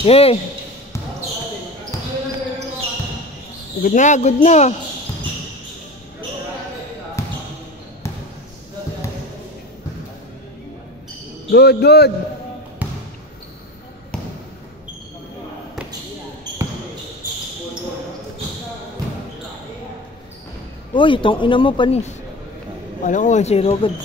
Okay. Good na, good na. Good, good. Uy, itong ina mo panis. Alam ko, 1-0 good.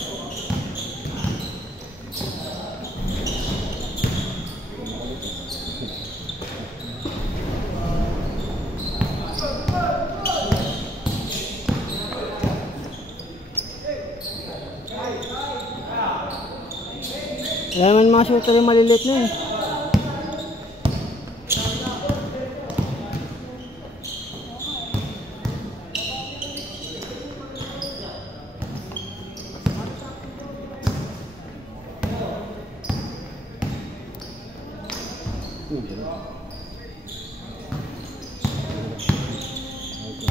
Wala naman mga shooter yung maliliit na eh.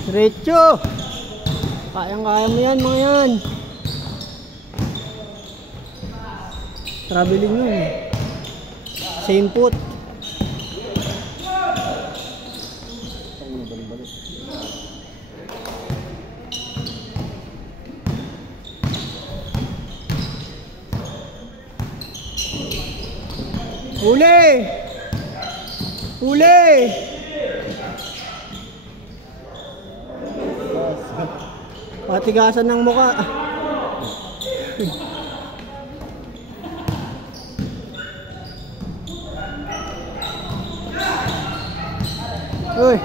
Diretso! Kayang-kaya mo yan mga yan. Traveling yun eh. Same foot. Huli! Huli! Patigasan ng mukha. Uy.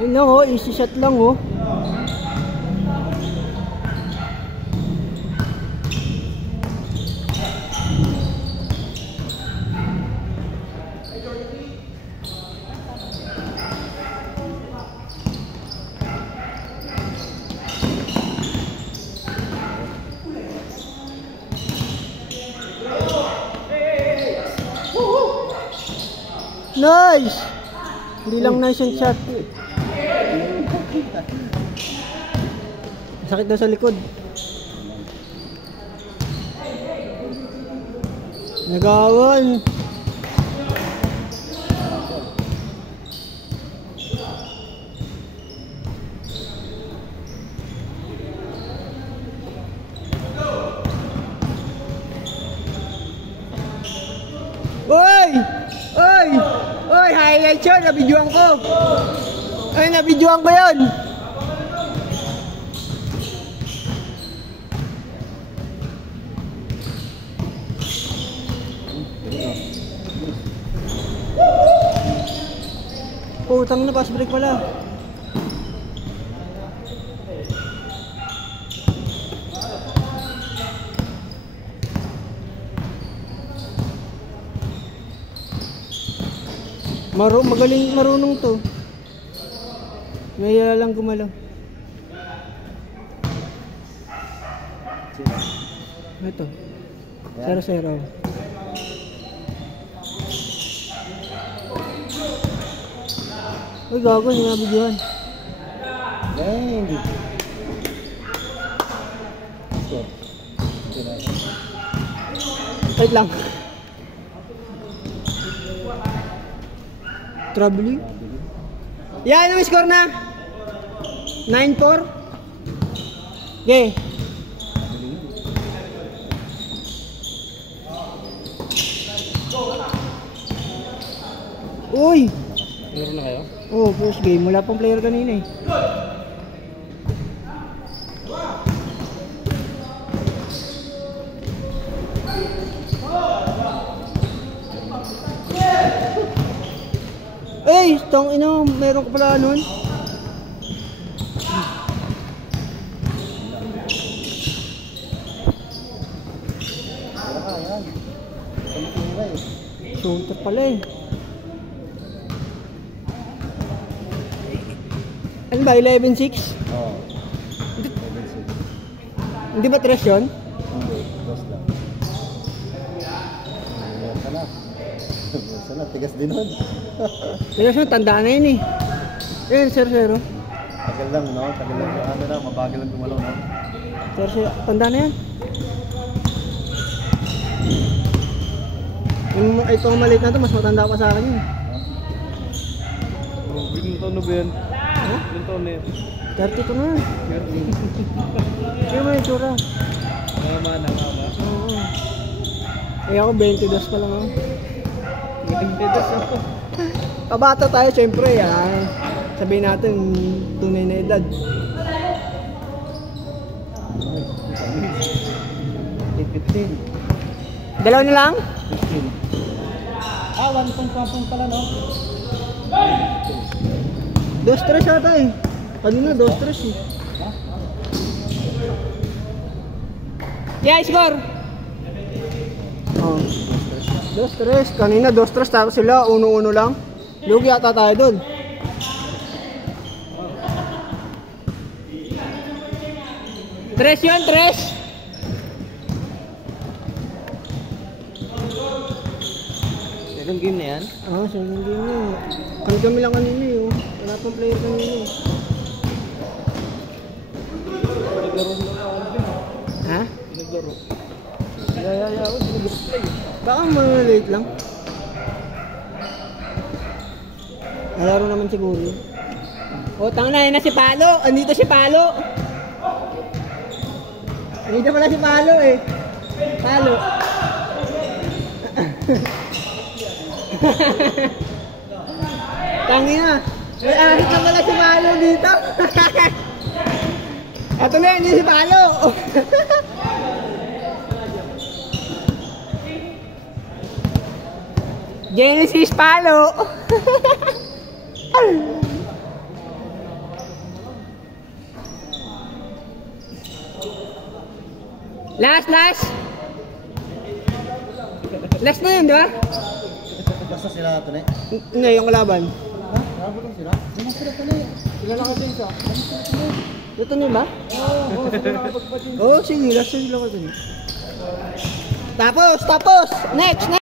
Yun lang oh, easy shot lang oh. Nice! Hindi lang nice yung shot. Sakit daw sa likod. Nagawan. Oy! Oy! Oy! Highlight yun! Nabidyoan ko! Ay, nabidyoan ko yun! Putang na, pass break pala. Magaling marunong to. Ngayon lang gumalaw. Ito. 0-0. Uy, gago, hindi na videohan. Wait lang. Traveling? Yan, ang score na 9-4. Okay. Uy! Meron na kayo? Oh, first game. Wala pang player kanina eh. Eh, tong ino, meron ko pala nun. Shooter pala eh. Ano ba, 11-6? Oo. Hindi ba 3 yun? Hindi, 2 lang. Sana, tigas din nun. Tigas yun, tandaan na yun eh. Ayun, 0-0. Tagal lang, no? Tagal lang. Ano lang, mabagal lang gumalaw, no? Pero siya, tanda na yan. Ito ang maliit na to, mas matanda pa sa akin yun. Yung taon na ba yan? Ha? Yung taon na yan. 30 ko na. Kaya mo yung tsura. Namana. Oo. Eh ako 22 pa lang ako. Kabata tayo syempre. Sabihin natin tunay na edad. 15. Dalaw na lang? 15. Ah, 1.4 pala, no? 2-3 ata eh. Kanina 2-3 eh. Yeah, score! Oh. 2-3. Kanina 2-3 tapos sila 1-1 lang. Lugi ata tayo dun. Tres yun, 3. Second game na yan? Ah, second game na. Kami lang kanina eh. Wala pang player kanina eh. Ha? Pinaglaro. Baka mga late lang. Nalaro naman siguro yun. O, tanga na, yun na si Palo. Andito si Palo. Andito pala si Palo eh. Palo. Tangi na. May ahit na pala si Palo dito. Ito na, hindi si Palo. Genesis Palo. Last. Last na yun, di ba? Basta sila ito na eh. Hindi, yung kalaban. Ha? Grabe lang sila? Sila sila ito na eh. Sila lang kasi isa. Ito na ba? Oo, sila nakapagpasin. Oo, sige, last na sila ko. Tapos! Next!